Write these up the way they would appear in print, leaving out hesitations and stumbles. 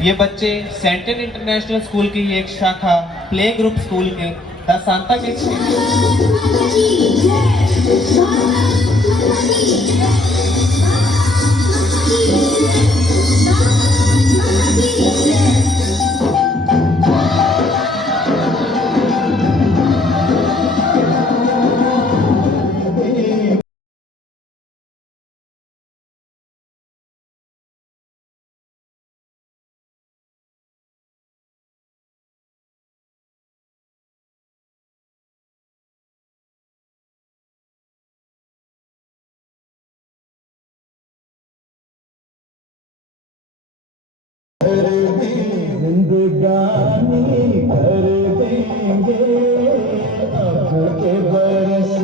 ये बच्चे central international school की एक शाखा प्ले ग्रुप स्कूल के द सांता के जिंदगानी कर देंगे अब के बरस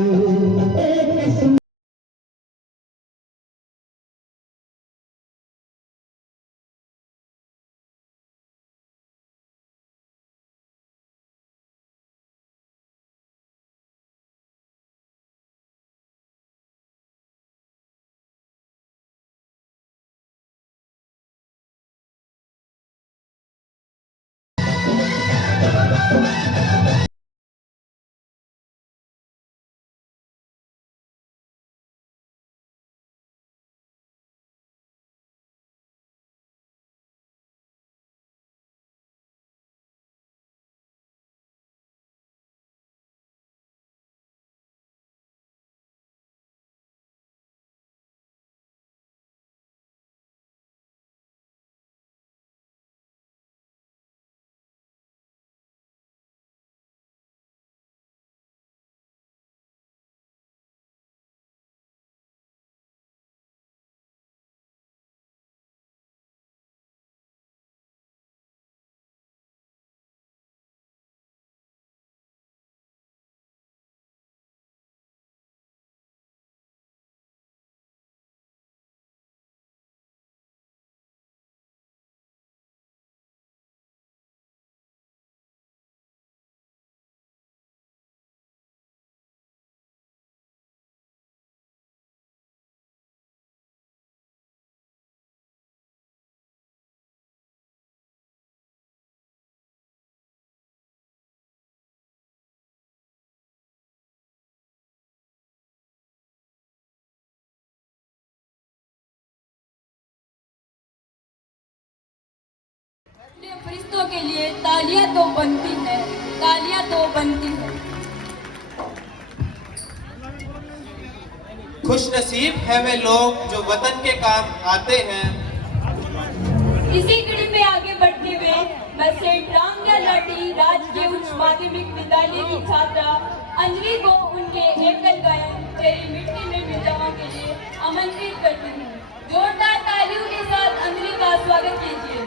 फरिश्तों के लिए तालियां तो बनती है, तालियां तो बनती है। खुश नसीब है वे लोग जो वतन के काम आते हैं। इसी कड़ी में आगे बढ़ते हुए मैं सेंट रामलाल लाठी राजकीय उच्च माध्यमिक विद्यालय की छात्रा अंजलि को उनके एकल गायन तेरी मिट्टी में मिल जावा के लिए आमंत्रित करती हूँ। जोरदार तालियों के साथ अंजलि का स्वागत कीजिए।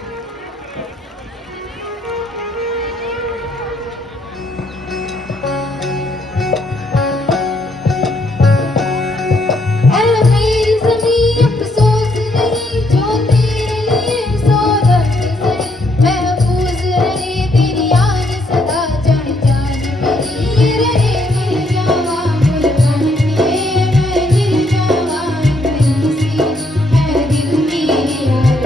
Yeah.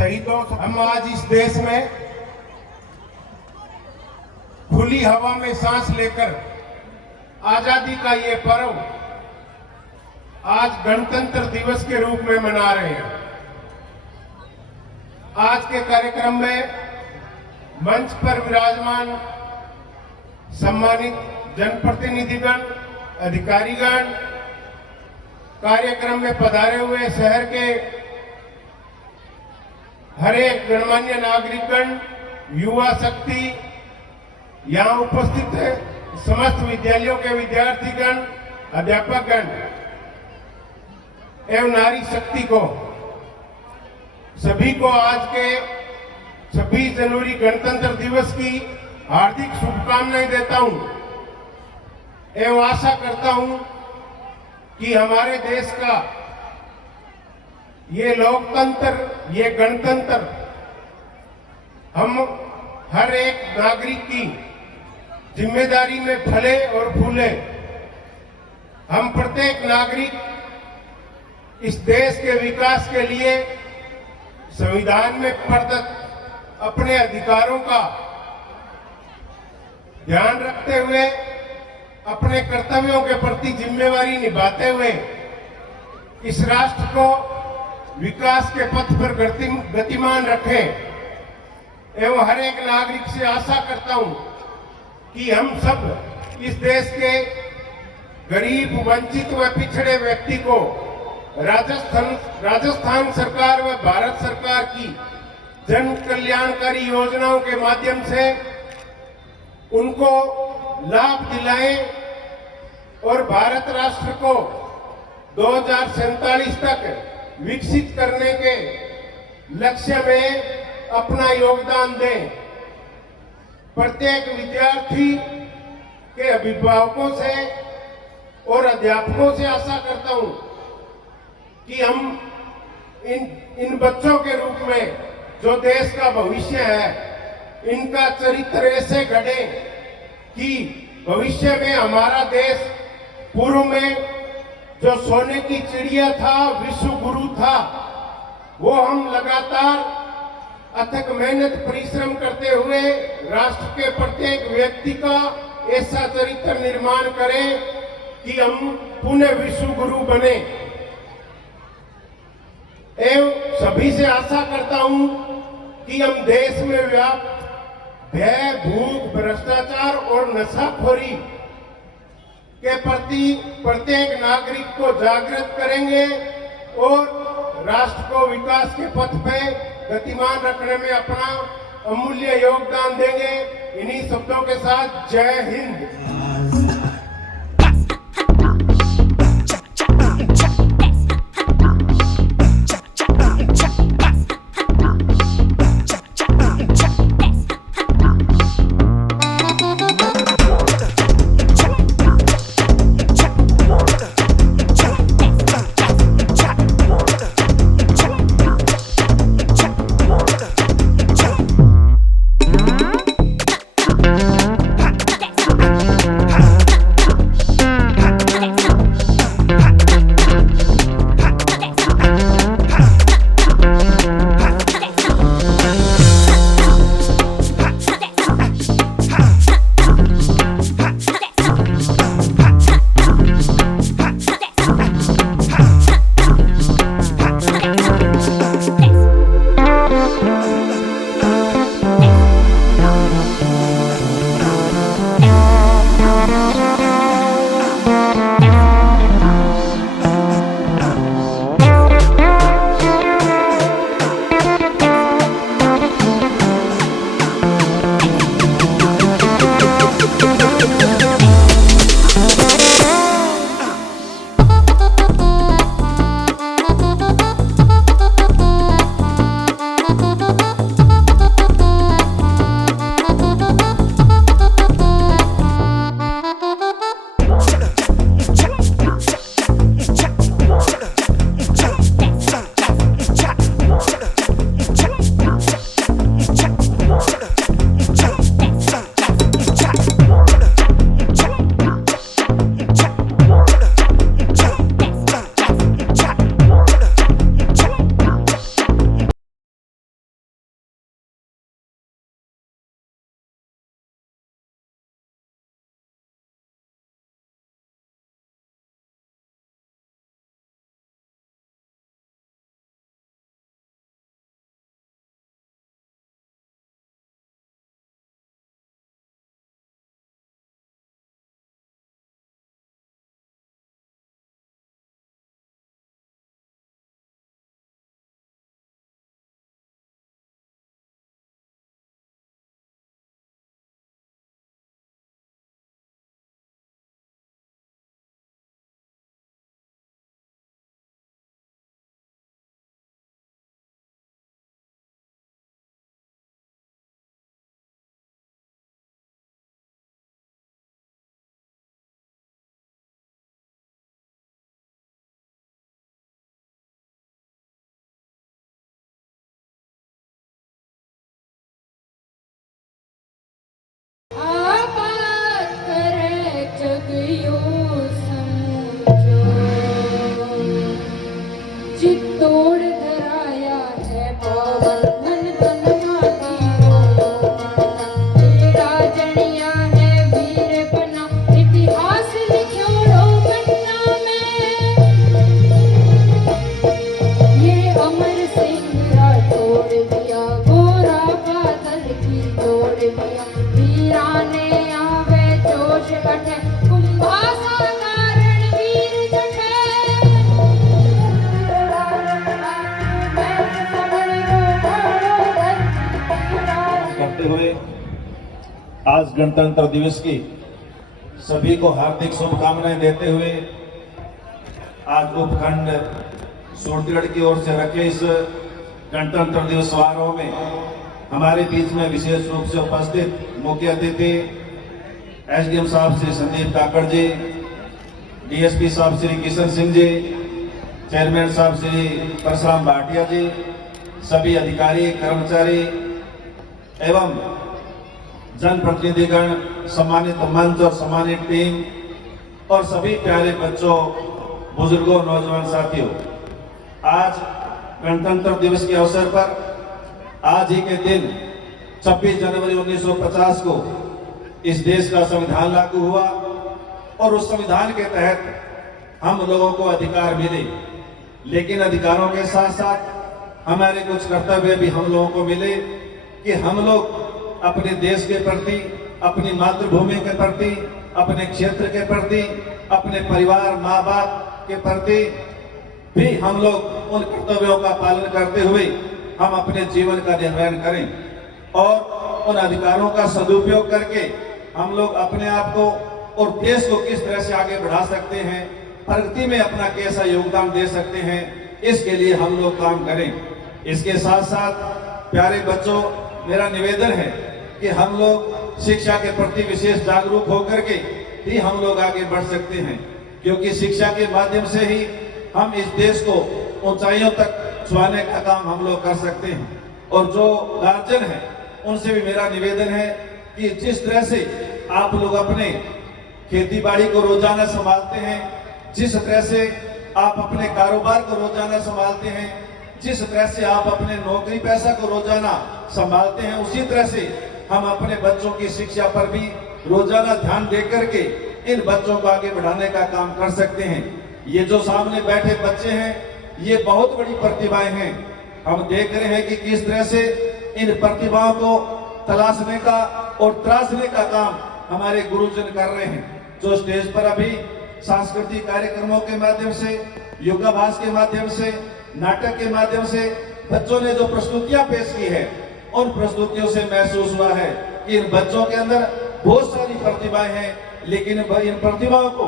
शहीदों, हम आज इस देश में खुली हवा में सांस लेकर आजादी का ये पर्व आज गणतंत्र दिवस के रूप में मना रहे हैं। आज के कार्यक्रम में मंच पर विराजमान सम्मानित जनप्रतिनिधिगण, अधिकारीगण, कार्यक्रम में पधारे हुए शहर के हर एक गणमान्य नागरिकगण, युवा शक्ति, यहाँ उपस्थित है समस्त विद्यालयों के विद्यार्थीगण, अध्यापकगण एवं नारी शक्ति को, सभी को आज के 26 जनवरी गणतंत्र दिवस की हार्दिक शुभकामनाएं देता हूं एवं आशा करता हूं कि हमारे देश का ये लोकतंत्र, ये गणतंत्र हम हर एक नागरिक की जिम्मेदारी में फले और फूले। हम प्रत्येक नागरिक इस देश के विकास के लिए संविधान में प्रदत्त अपने अधिकारों का ध्यान रखते हुए, अपने कर्तव्यों के प्रति जिम्मेवारी निभाते हुए इस राष्ट्र को विकास के पथ पर गतिमान रखें एवं हर एक नागरिक से आशा करता हूं कि हम सब इस देश के गरीब, वंचित व पिछड़े व्यक्ति को राजस्थान सरकार व भारत सरकार की जन कल्याणकारी योजनाओं के माध्यम से उनको लाभ दिलाएं और भारत राष्ट्र को 2047 तक विकसित करने के लक्ष्य में अपना योगदान दें। प्रत्येक विद्यार्थी के अभिभावकों से और अध्यापकों से आशा करता हूं कि हम इन बच्चों के रूप में जो देश का भविष्य है, इनका चरित्र ऐसे गढ़े कि भविष्य में हमारा देश पूर्व में जो सोने की चिड़िया था, विश्व गुरु था, वो हम लगातार अथक मेहनत परिश्रम करते हुए राष्ट्र के प्रत्येक व्यक्ति का ऐसा चरित्र निर्माण करें कि हम पुनः विश्व गुरु बने। एवं सभी से आशा करता हूं कि हम देश में व्याप्त भय, भूख, भ्रष्टाचार और नशाखोरी के प्रति प्रत्येक नागरिक को जागृत करेंगे और राष्ट्र को विकास के पथ पे गतिमान रखने में अपना अमूल्य योगदान देंगे। इन्हीं शब्दों के साथ जय हिंद। आज गणतंत्र दिवस की सभी को हार्दिक शुभकामनाएं देते हुए आज उपखंड सूरतगढ़ की ओर से रखे इस गणतंत्र दिवस समारोह में हमारे बीच में विशेष रूप से उपस्थित मुख्य अतिथि एसडीएम साहब श्री संदीप काकड़ जी, डीएसपी साहब श्री किशन सिंह जी, चेयरमैन साहब श्री परशुराम भाटिया जी, सभी अधिकारी कर्मचारी एवं जनप्रतिनिधिगण, सम्मानित मंच और सम्मानित टीम और सभी प्यारे बच्चों, बुजुर्गों, नौजवान साथियों, आज गणतंत्र दिवस के अवसर पर आज ही के दिन 26 जनवरी 1950 को इस देश का संविधान लागू हुआ और उस संविधान के तहत हम लोगों को अधिकार मिले, लेकिन अधिकारों के साथ साथ हमारे कुछ कर्तव्य भी हम लोगों को मिले कि हम लोग अपने देश के प्रति, अपनी मातृभूमि के प्रति, अपने क्षेत्र के प्रति, अपने परिवार, माँ बाप के प्रति भी हम लोग उन कर्तव्यों का पालन करते हुए हम अपने जीवन का निर्वहन करें और उन अधिकारों का सदुपयोग करके हम लोग अपने आप को और देश को किस तरह से आगे बढ़ा सकते हैं, प्रगति में अपना कैसा योगदान दे सकते हैं, इसके लिए हम लोग काम करें। इसके साथ साथ प्यारे बच्चों, मेरा निवेदन है कि हम लोग शिक्षा के प्रति विशेष जागरूक होकर के ही हम लोग आगे बढ़ सकते हैं, क्योंकि शिक्षा के माध्यम से ही हम इस देश को ऊंचाइयों तक छुआने का काम हम लोग कर सकते हैं। और जो गार्जियन है उनसे भी मेरा निवेदन है कि जिस तरह से आप लोग अपने खेती बाड़ी को रोजाना संभालते हैं, जिस तरह से आप अपने कारोबार को रोजाना संभालते हैं, जिस तरह से आप अपने नौकरी पैसा को रोजाना संभालते हैं, उसी तरह से हम अपने बच्चों की शिक्षा पर भी रोजाना ध्यान दे करके इन बच्चों को आगे बढ़ाने का काम कर सकते हैं। ये जो सामने बैठे बच्चे हैं, ये बहुत बड़ी प्रतिभाएं हैं। हम देख रहे हैं कि किस तरह से इन प्रतिभाओं को तलाशने का और तराशने का काम हमारे गुरुजन कर रहे हैं। जो स्टेज पर अभी सांस्कृतिक कार्यक्रमों के माध्यम से, योगाभ्यास के माध्यम से, नाटक के माध्यम से बच्चों ने जो प्रस्तुतियां पेश की है, उन प्रस्तुतियों से महसूस हुआ है कि इन बच्चों के अंदर बहुत सारी प्रतिभाएं हैं, लेकिन इन प्रतिभाओं को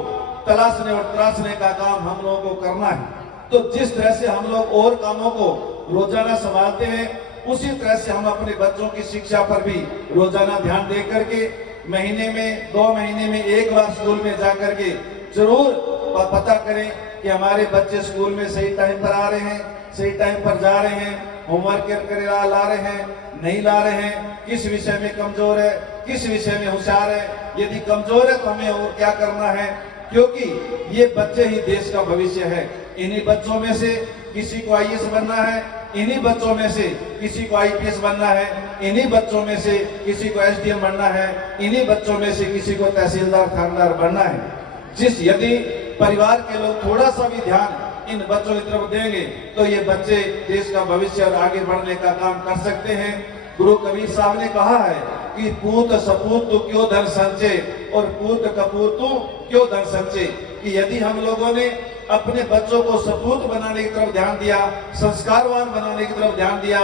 तलाशने और तराशने का काम हम लोगों को करना है। तो जिस तरह से हम लोग और कामों को रोजाना संभालते हैं, उसी तरह से हम अपने बच्चों की शिक्षा पर भी रोजाना ध्यान दे करके महीने में 2 महीने में एक बार स्कूल में जाकर के जरूर पता करें कि हमारे बच्चे स्कूल में सही टाइम पर आ रहे हैं, सही टाइम पर जा रहे हैं, होमवर्क करके ला रहे हैं, नहीं ला रहे हैं, किस विषय में कमजोर है, किस विषय में होशियार है। यदि कमजोर है तो हमें और क्या करना है, क्योंकि ये बच्चे ही देश का भविष्य है। इन्हीं बच्चों में से किसी को आईएएस बनना है, इन्हीं बच्चों में से किसी को आईपीएस बनना है, इन्हीं बच्चों में से किसी को एसडीएम बनना है, इन्हीं बच्चों में से किसी को तहसीलदार, थानेदार बनना है। यदि परिवार के लोग थोड़ा सा भी ध्यान इन बच्चों की तरफ देंगे तो ये बच्चे देश का भविष्य और आगे बढ़ने का काम कर सकते हैं। गुरु कबीर साहब ने कहा है कि पूत सपूत तू क्यों धन संचय और पूत कपूत तू क्यों धन संचय, कि यदि हम लोगों ने अपने बच्चों को सपूत बनाने की तरफ ध्यान दिया, संस्कारवान बनाने की तरफ ध्यान दिया,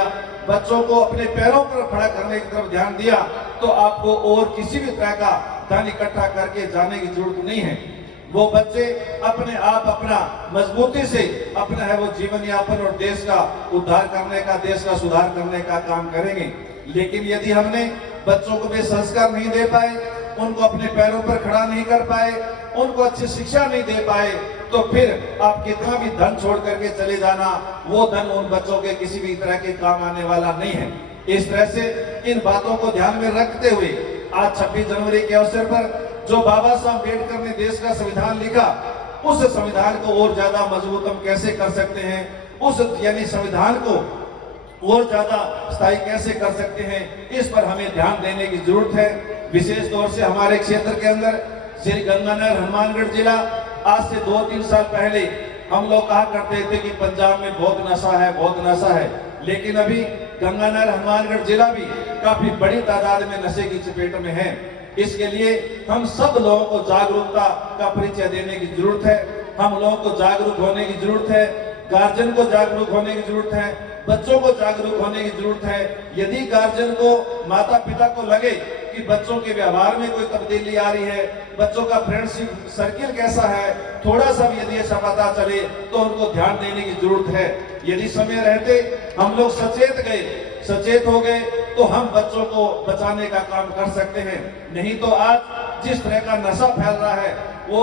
बच्चों को अपने पैरों पर खड़ा करने की तरफ ध्यान दिया, तो आपको और किसी भी तरह का धन इकट्ठा करके जाने की जरूरत नहीं है। वो बच्चे अपने आप अपना मजबूती से अपना है वो जीवन यापन और देश का उद्धार करने का, देश का सुधार करने का काम करेंगे। लेकिन यदि हमने बच्चों को भी संस्कार नहीं दे पाए, उनको अपने पैरों पर खड़ा नहीं कर पाए, उनको अच्छी शिक्षा नहीं दे पाए, तो फिर आप कितना भी धन छोड़ करके चले जाना, वो धन उन बच्चों के किसी भी तरह के काम आने वाला नहीं है। इस तरह से इन बातों को ध्यान में रखते हुए आज 26 जनवरी के अवसर पर जो बाबा साहब अम्बेडकर ने देश का संविधान लिखा, उस संविधान को और ज्यादा मजबूत हम कैसे कर सकते हैं, उस यानी संविधान को और ज्यादा स्थायी कैसे कर सकते हैं, इस पर हमें ध्यान देने की जरूरत है। विशेष तौर से हमारे क्षेत्र के अंदर श्री गंगानगर हनुमानगढ़ जिला, आज से 2-3 साल पहले हम लोग कहा करते थे कि पंजाब में बहुत नशा है, बहुत नशा है, लेकिन अभी गंगानगर हनुमानगढ़ जिला भी काफी बड़ी तादाद में नशे की चपेट में है। इसके लिए हम सब लोगों को जागरूकता का परिचय देने की जरूरत है, हम लोगों को जागरूक होने की जरूरत है, गार्जियन को जागरूक होने की जरूरत है, बच्चों को जागरूक होने की जरूरत है। यदि गार्जियन को, माता पिता को लगे कि बच्चों के व्यवहार में कोई तब्दीली आ रही है, बच्चों का फ्रेंडशिप सर्किल कैसा है, थोड़ा सा भी यदि ऐसा पता चले तो उनको ध्यान देने की जरूरत है। यदि समय रहते हम लोग सचेत हो गए तो हम बच्चों को बचाने का काम कर सकते हैं। नहीं तो आज जिस तरह का नशा फैल रहा है वो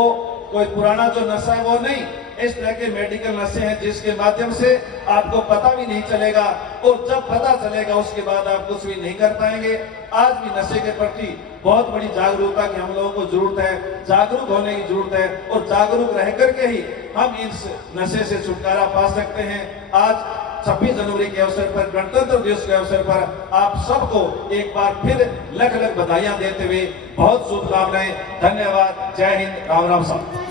कोई पुराना जो नशा है वो नहीं, इस तरह के मेडिकल नशे हैं जिसके माध्यम से आपको पता भी नहीं चलेगा और जब पता चलेगा उसके बाद आप कुछ भी नहीं कर पाएंगे। आज भी नशे के प्रति बहुत बड़ी जागरूकता की हम लोगों को जरूरत है, जागरूक होने की जरूरत है और जागरूक रह करके ही हम इस नशे से छुटकारा पा सकते हैं। आज 26 जनवरी के अवसर पर, गणतंत्र दिवस के अवसर पर आप सबको एक बार फिर लख लख बधाइयां देते हुए बहुत शुभकामनाएं। धन्यवाद। जय हिंद। राम राम साहब।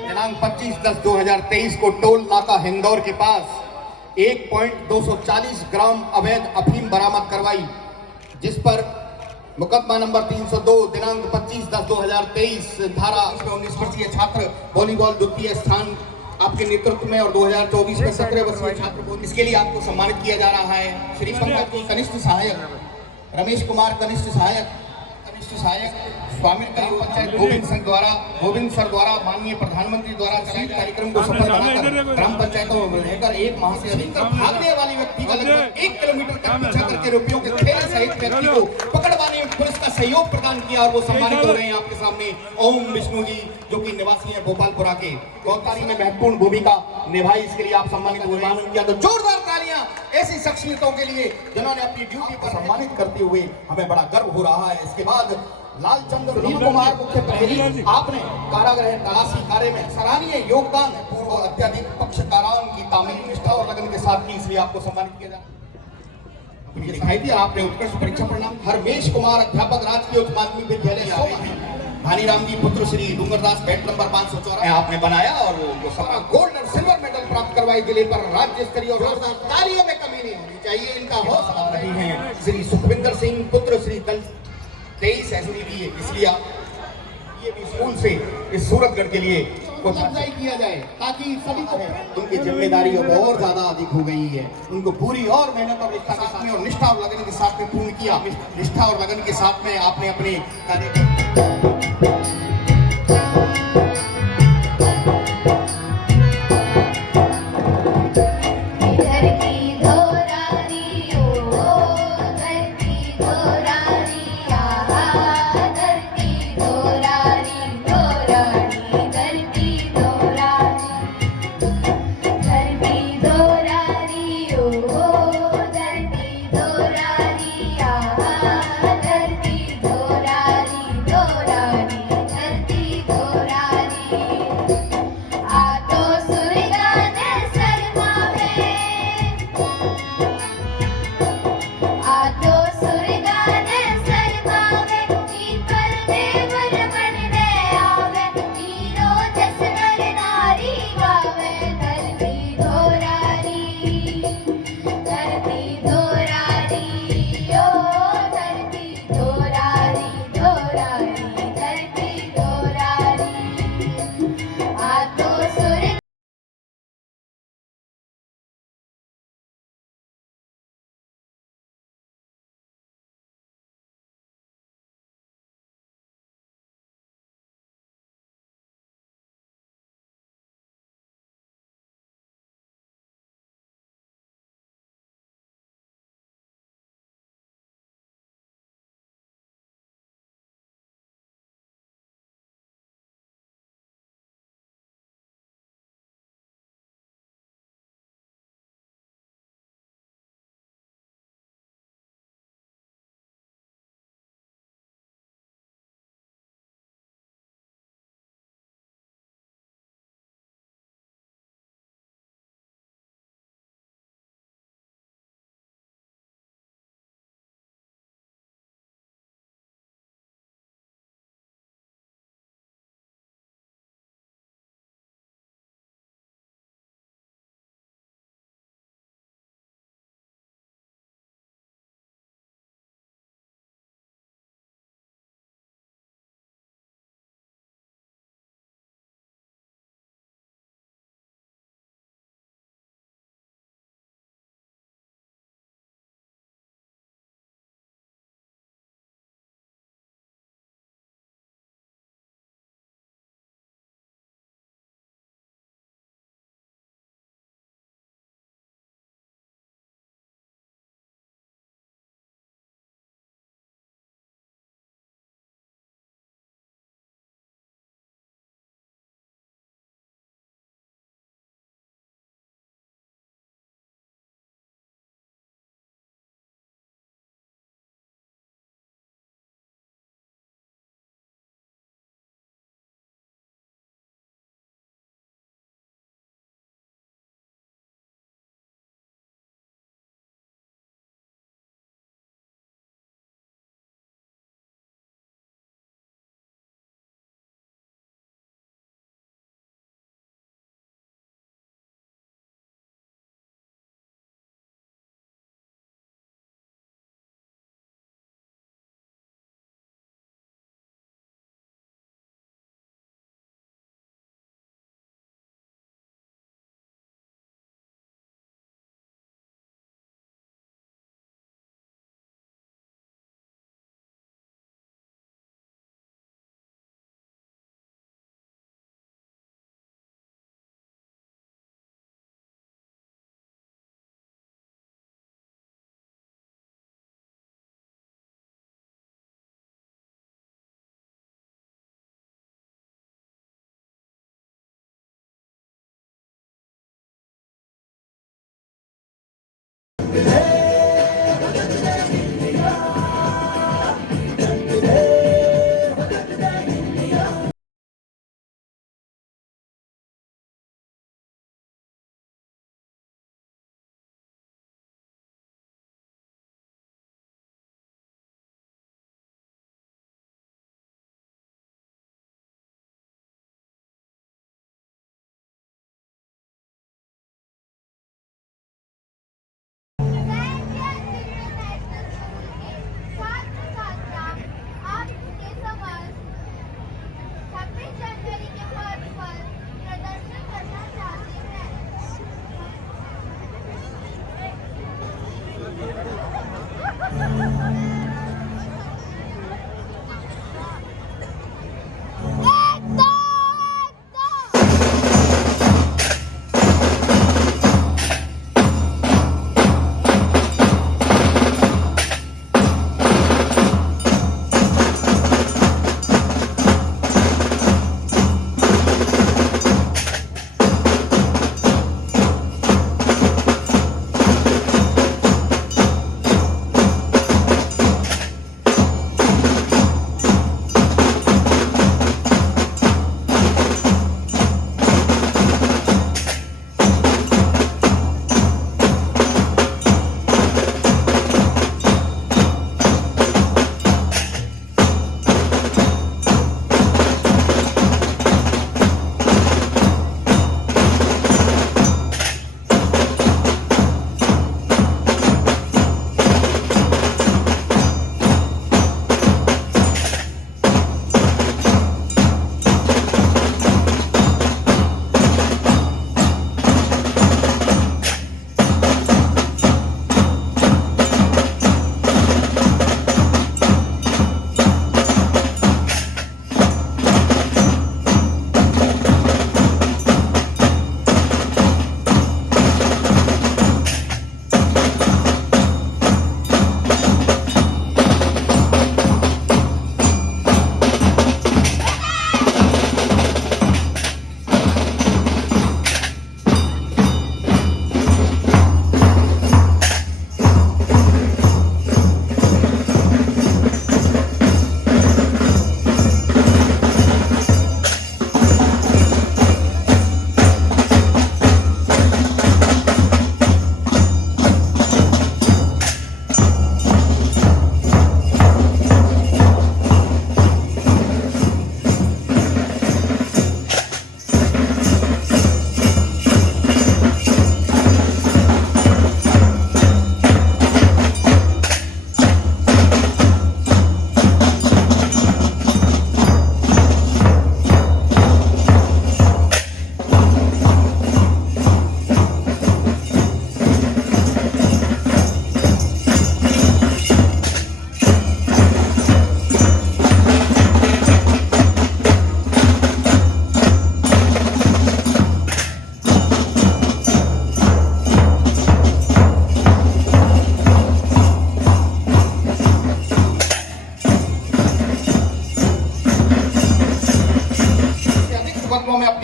दिनांक 25/10/2023 को टोल नाका हिंदौर के पास 1.240 ग्राम अवैध अफीम बरामद करवाई, जिस पर मुकदमा नंबर 302 दिनांक 25/10/2023 धारा 19 वर्षीय छात्र वॉलीबॉल द्वितीय स्थान आपके नेतृत्व में और 2024 में 17 वर्षीय छात्र, इसके लिए आपको सम्मानित किया जा रहा है। श्री पंकज की कनिष्ठ सहायक, रमेश कुमार कनिष्ठ सहायक स्वामी पंचायत गोविंद सर द्वारा माननीय प्रधानमंत्री द्वारा चयनित कार्यक्रम को सफल बनाकर ग्राम पंचायतों में रहकर 1 माह से अधिक तक भागने वाली व्यक्ति का लगभग 1 किलोमीटर तक पीछा करके रुपयों के थैले सहित व्यक्ति को पकड़वाने में पुलिस का सहयोग प्रदान किया और वो सम्मानित हो रहे हैं आपके सामने। ओम विष्णु जी, जो कि निवासी है भोपालपुरा के, गिरफ्तारी में महत्वपूर्ण भूमिका निभाई, इसके लिए आप सम्मानित हुए। किया तो जोरदार तालियां ऐसी शख्सियतों के लिए जिन्होंने अपनी ड्यूटी पर सम्मानित करते हुए हमें बड़ा गर्व हो रहा है। इसके बाद लालचंद्र सुनील कुमार मुख्य प्रहरी, आपने कारागृह तलाशी कार्य में सराहनीय योगदान पूर्व अत्याधिक पक्षकारों की तामील निष्ठा और लगन के साथ की, इसलिए आपको सम्मानित किया जाए। दिखाई दिया आपने उत्कृष्ट परीक्षा परिणाम। हरमेश कुमार अध्यापक राजकीय उच्च माध्यमिक विद्यालय भानीराम जी पुत्र श्री डूंगरदास बैट नंबर 514 आपने बनाया और उनको सारा गोल्ड और सिल्वर मेडल प्राप्त करवाई। जिले पर राज्य स्तरीय और तालियों में कमी नहीं होनी चाहिए, इनका हौसला रही है। श्री सुखविंदर सिंह पुत्र श्री 23 SDB, इसलिए ये भी स्कूल से इस सूरतगढ़ के लिए कुछ अफजाई किया जाए ताकि सभी को उनकी जिम्मेदारी अब और ज्यादा अधिक हो गई है। उनको पूरी और मेहनत और निष्ठा के साथ में और निष्ठा और लगन के साथ में पूर्ण किया। निष्ठा और लगन के साथ में आपने अपने कार्य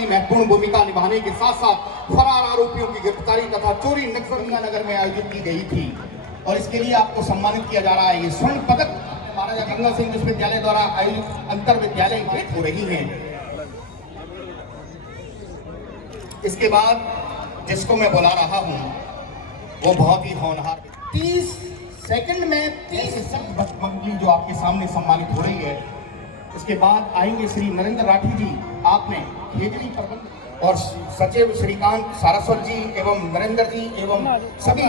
महत्वपूर्ण भूमिका निभाने के साथ साथ फरार आरोपियों की गिरफ्तारी तथा चोरी नगर में आयोजित की गई थी और इसके लिए आपको सम्मानित किया जा रहा है। ये स्वर्ण पदक महाराजा गंगा सिंह विश्वविद्यालय द्वारा आयोजित अंतर विद्यालय भेंट हो रही है। इसके बाद जिसको मैं बुला रहा हूं वो बहुत ही होनहार 30 सेकंड में 30 मंगली जो आपके सामने सम्मानित हो रही है। इसके बाद आएंगे श्री नरेंद्र राठी जी, आपने खेजड़ी प्रबंध और सचिव श्रीकांत सारस्वत जी एवं नरेंद्र जी एवं सभी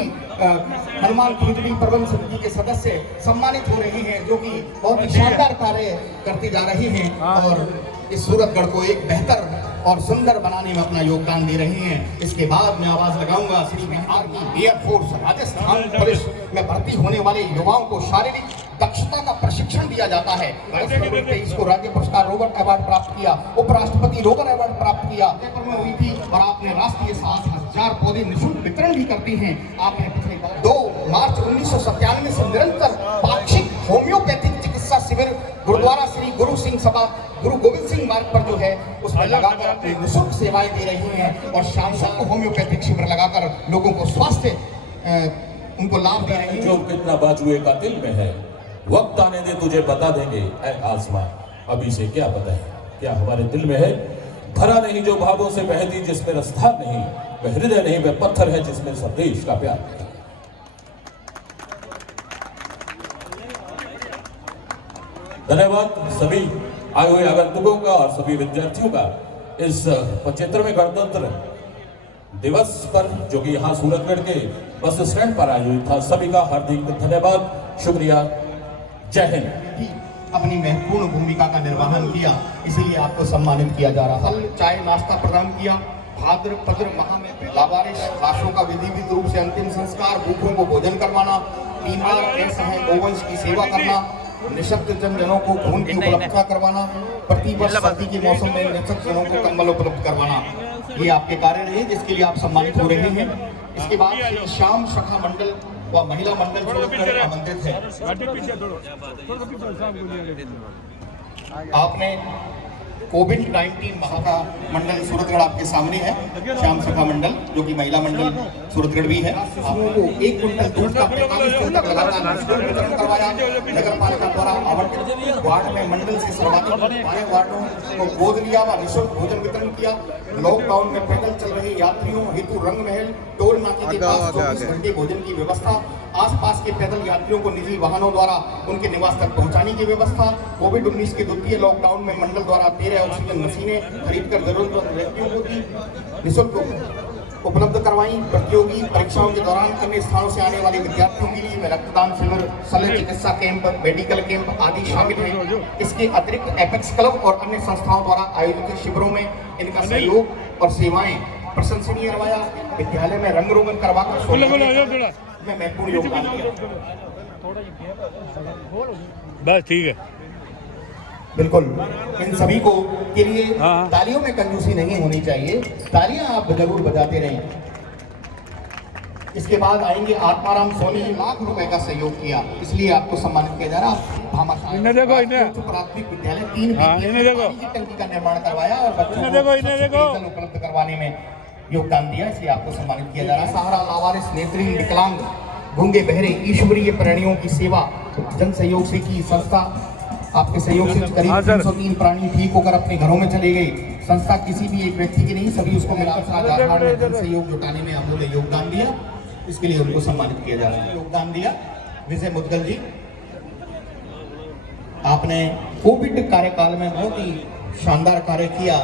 हनुमान खेजड़ी प्रबंध समिति के सदस्य सम्मानित हो रहे हैं, जो कि बहुत ही शानदार कार्य करती जा रही हैं और इस सूरतगढ़ को एक बेहतर और सुंदर बनाने में अपना योगदान दे रहे हैं। इसके बाद मैं आवाज लगाऊंगा श्री बिहार की एयरफोर्स राजस्थान पुलिस में भर्ती होने वाले युवाओं को शारीरिक दक्षता का प्रशिक्षण दिया जाता है। इसको राज्य पुरस्कार रोबर्ट अवार्ड प्राप्त किया, उपराष्ट्रपति रोगन अवार्ड प्राप्त किया में हुई थी और आपने राष्ट्रीय 7,000 पौधे निःशुल्क वितरण भी करती हैं। आपने पिछले 2 मार्च 1997 से निरंतर पाक्षिक होम्योपैथिक चिकित्सा शिविर गुरुद्वारा श्री गुरु सिंह सभा गुरु गोविंद सिंह मार्ग पर जो है उसमें लगाकर अपनी निःशुल्क सेवाएं दे रही हैं और शाम को होम्योपैथिक शिविर लगाकर लोगों को स्वास्थ्य उनको लाभ दे रही जो हैं। कितना बाजुए का दिल में है, वक्त आने दे तुझे बता देंगे ऐ आसमां, अभी से क्या पता है क्या हमारे दिल में है। भरा नहीं जो भावों से बहती जिसमें रफ्तार नहीं, वह हृदय नहीं वह पत्थर है जिसमें स्वदेश का प्यार नहीं। धन्यवाद सभी आए हुए आगंतुकों का और सभी विद्यार्थियों का इस 75वें गणतंत्र दिवस पर, जो कि यहाँ सूरतगढ़ के बस स्टैंड पर आयोजित था। सभी का हार्दिक धन्यवाद, शुक्रिया, जय हिंद। अपनी महत्वपूर्ण भूमिका का निर्वहन किया, इसीलिए आपको सम्मानित किया जा रहा। फल चाय नाश्ता प्रदान किया। भाद्रपद माह में लावारिस लाशों का विधिवत रूप से अंतिम संस्कार, भूखों को भोजन करवाना, बीमार असहाय गोवंश की सेवा करना, निशक्त जनों को खून की उपलब्धता करवाना, प्रतिवर्ष सर्दी के मौसम में निशक्त जनों को कंबल उपलब्ध करवाना, ये आपके कार्य रहे जिसके लिए आप सम्मानित हो रहे हैं। इसके बाद श्री श्याम शाखा मंडल व महिला मंडल सूरतगढ़ आमंत्रित है। आपने कोविड-19 महा का मंडल सूरतगढ़ आपके सामने है, श्याम शाखा मंडल जो कि महिला मंडल सूरतगढ़ भी है। आप लोगों को 1 कुंटल दूध का 45 दिन तक लगातार निःशुल्क वितरण करवाया। नगर पालिका द्वारा आवंटित वार्ड में मंडल से सर्वाधिक 12 वार्डों को गोद लिया व निःशुल्क भोजन वितरण किया। लॉकडाउन में पैदल चल रहे यात्रियों हेतु रंग महल टोल नाके के पास 24 घंटे भोजन की व्यवस्था, आसपास के पैदल यात्रियों को निजी वाहनों द्वारा उनके निवास तक पहुंचाने की व्यवस्था। कोविड-19 के द्वितीय लॉकडाउन में मंडल द्वारा 13 ऑक्सीजन मशीनें खरीदकर जरूरतमंद व्यक्तियों को दी, निःशुल्क उपलब्ध करवाई। प्रतियोगी परीक्षाओं के दौरान अन्य स्थानों से आने वाले विद्यार्थियों के लिए रक्तदान शिविर, शल्य चिकित्सा कैंप, मेडिकल कैंप आदि शामिल हैं। इसके अतिरिक्त एपेक्स क्लब और अन्य संस्थाओं द्वारा आयोजित शिविरों में इनका सहयोग और सेवाएं प्रशंसनीय रवाया। विद्यालय में रंग रोगन करवाकर में महत्वपूर्ण योगदान दिया। बस ठीक है, बिल्कुल इन सभी को के लिए तालियों में कंजूसी नहीं होनी चाहिए, तालियां आप जरूर बजाते रहें। इसके बाद आएंगे आत्माराम सोनी, लाख रुपए का सहयोग किया, इसलिए आपको सम्मानित किया जा रहा है। प्राथमिक विद्यालय 3 की टंकी का निर्माण करवाया और बच्चों को पेयजल उपलब्ध करवाने में योगदान दिया, इसलिए आपको सम्मानित किया जा रहा है। सहारा लावारिस नेत्रहीन विकलांग गूंगे बहरे ईश्वरीय प्राणियों की सेवा जन सहयोग से की संस्था, आपके सहयोग से करीब 303 प्राणी ठीक होकर अपने घरों में चले गए। संस्था किसी भी एक व्यक्ति की नहीं, सभी उसको मिलकर जन सहयोग जुटाने में अमूल्य योगदान दिया, इसके लिए उनको सम्मानित किया जा रहा है। योगदान दिया विजय मुदगल जी, आपने कोविड कार्यकाल में बहुत ही शानदार कार्य किया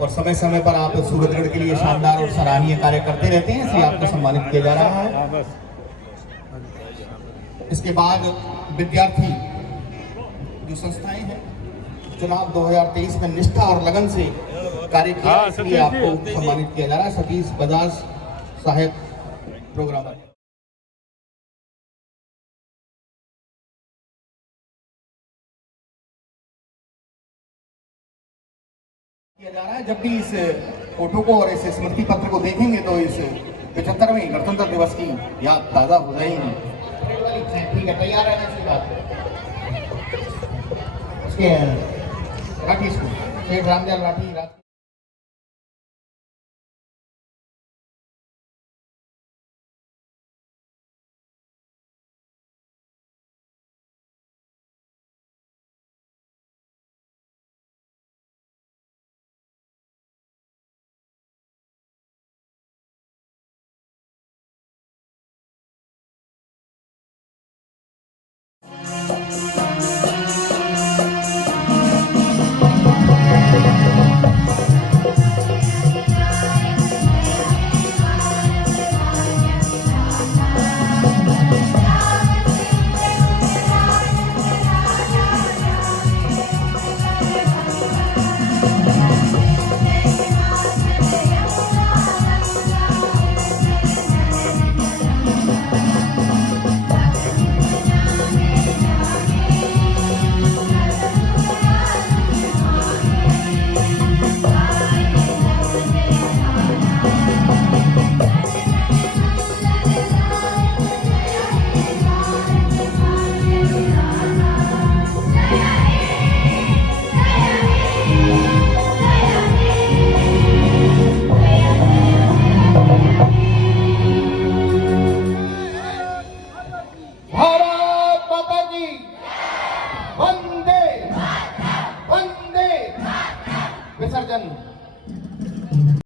और समय समय पर आप सूरतगढ़ के लिए शानदार और सराहनीय कार्य करते रहते हैं, इसलिए आपको सम्मानित किया जा रहा है। इसके बाद विद्यार्थी जो संस्थाएं हैं, चुनाव 2023 में निष्ठा और लगन से कार्य किया, इसलिए आपको सम्मानित किया जा रहा है। सतीश बजाज सहायक प्रोग्रामर किया जा रहा है। जब भी इस फोटो को और इस स्मृति पत्र को देखेंगे तो इस 75वें गणतंत्र दिवस की याद ताजा हो जाएगी। ठीक है, तैयार रहने से बात उसके राठी स्कूल, रामदयाल राठी।